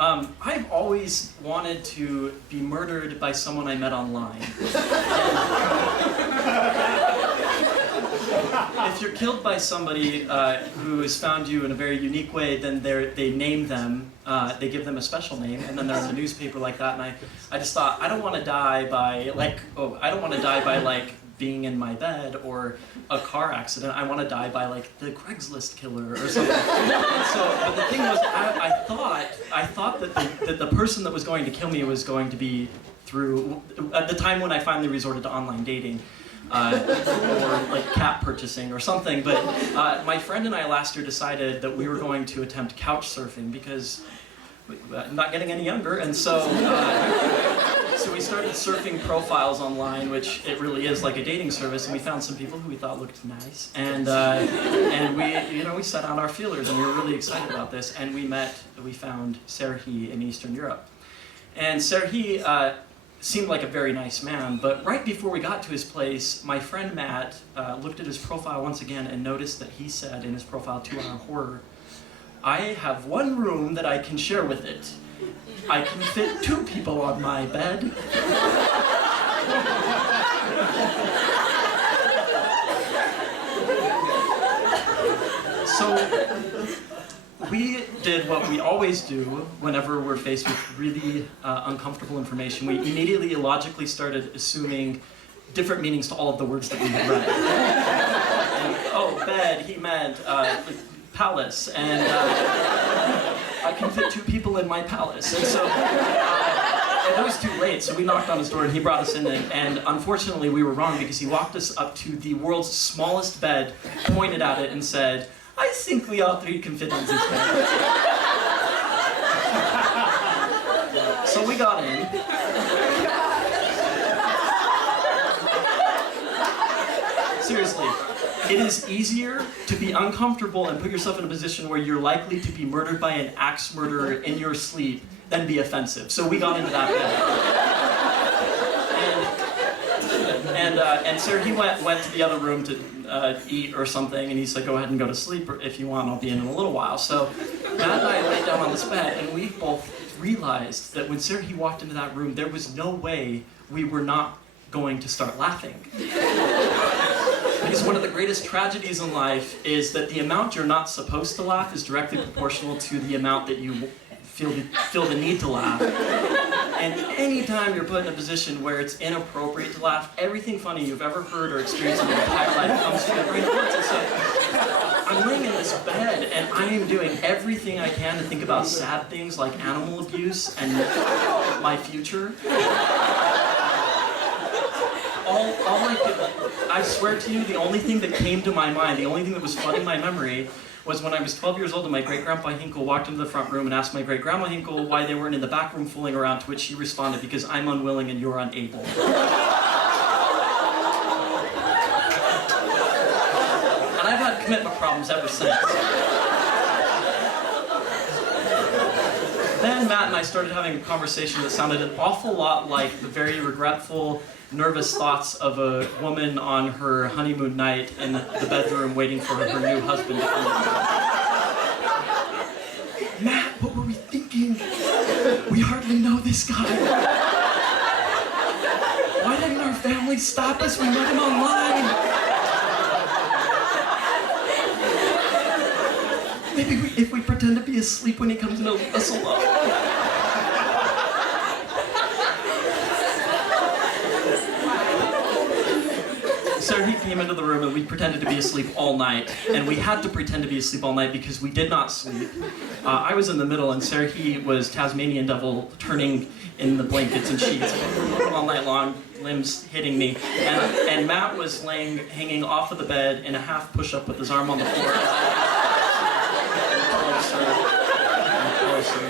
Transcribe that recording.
I've always wanted to be murdered by someone I met online. If you're killed by somebody who has found you in a very unique way, then they name them, they give them a special name, and then they're in the newspaper like that. And I just thought, I don't want to die by being in my bed or a car accident. I want to die by like the Craigslist killer or something. But the thing was, I thought that the person that was going to kill me was going to be through, at the time when I finally resorted to online dating, or like cat purchasing or something. But my friend and I last year decided that we were going to attempt couch surfing because I'm not getting any younger, and so we started surfing profiles online, which it really is like a dating service, and we found some people who we thought looked nice, and we set out our feelers, and we were really excited about this, and we found Serhi in Eastern Europe, and Serhi seemed like a very nice man, but right before we got to his place, my friend Matt looked at his profile once again and noticed that he said in his profile, to our horror, "I have one room that I can share with it. I can fit 2 people on my bed." So we did what we always do whenever we're faced with really uncomfortable information. We immediately logically started assuming different meanings to all of the words that we had read. And, bed, he meant palace, and I can fit 2 people in my palace. And so it was too late, so we knocked on his door and he brought us in, and unfortunately we were wrong because he walked us up to the world's smallest bed, pointed at it and said, "I think we all 3 can fit in this bed." So we got in. Seriously. It is easier to be uncomfortable and put yourself in a position where you're likely to be murdered by an axe murderer in your sleep than be offensive. So we got into that bed. And Sarah, he went to the other room to eat or something, and he said, "Go ahead and go to sleep if you want, I'll be in a little while." So Matt and I laid down on this bed, and we both realized that when Sarah, he walked into that room, there was no way we were not going to start laughing. Because one of the greatest tragedies in life is that the amount you're not supposed to laugh is directly proportional to the amount that you feel the need to laugh. And anytime you're put in a position where it's inappropriate to laugh, everything funny you've ever heard or experienced in your entire life comes to your brain at once. And so I'm laying in this bed and I am doing everything I can to think about sad things like animal abuse and my future. I swear to you, the only thing that came to my mind, the only thing that was flooding my memory, was when I was 12 years old and my great-grandpa Hinkle walked into the front room and asked my great-grandma Hinkle why they weren't in the back room fooling around, to which she responded, "Because I'm unwilling and you're unable." And I've had commitment problems ever since. Then Matt and I started having a conversation that sounded an awful lot like the very regretful, nervous thoughts of a woman on her honeymoon night in the bedroom waiting for her new husband to come. "Matt, what were we thinking? We hardly know this guy. Why didn't our family stop us? We met him online. Maybe if we pretend to be asleep when he comes in, he'll leave us alone." So he came into the room and we pretended to be asleep all night. And we had to pretend to be asleep all night because we did not sleep. I was in the middle and Serhi was Tasmanian devil turning in the blankets and sheets all night long, limbs hitting me. And Matt was hanging off of the bed in a half push-up with his arm on the floor. Closer and closer.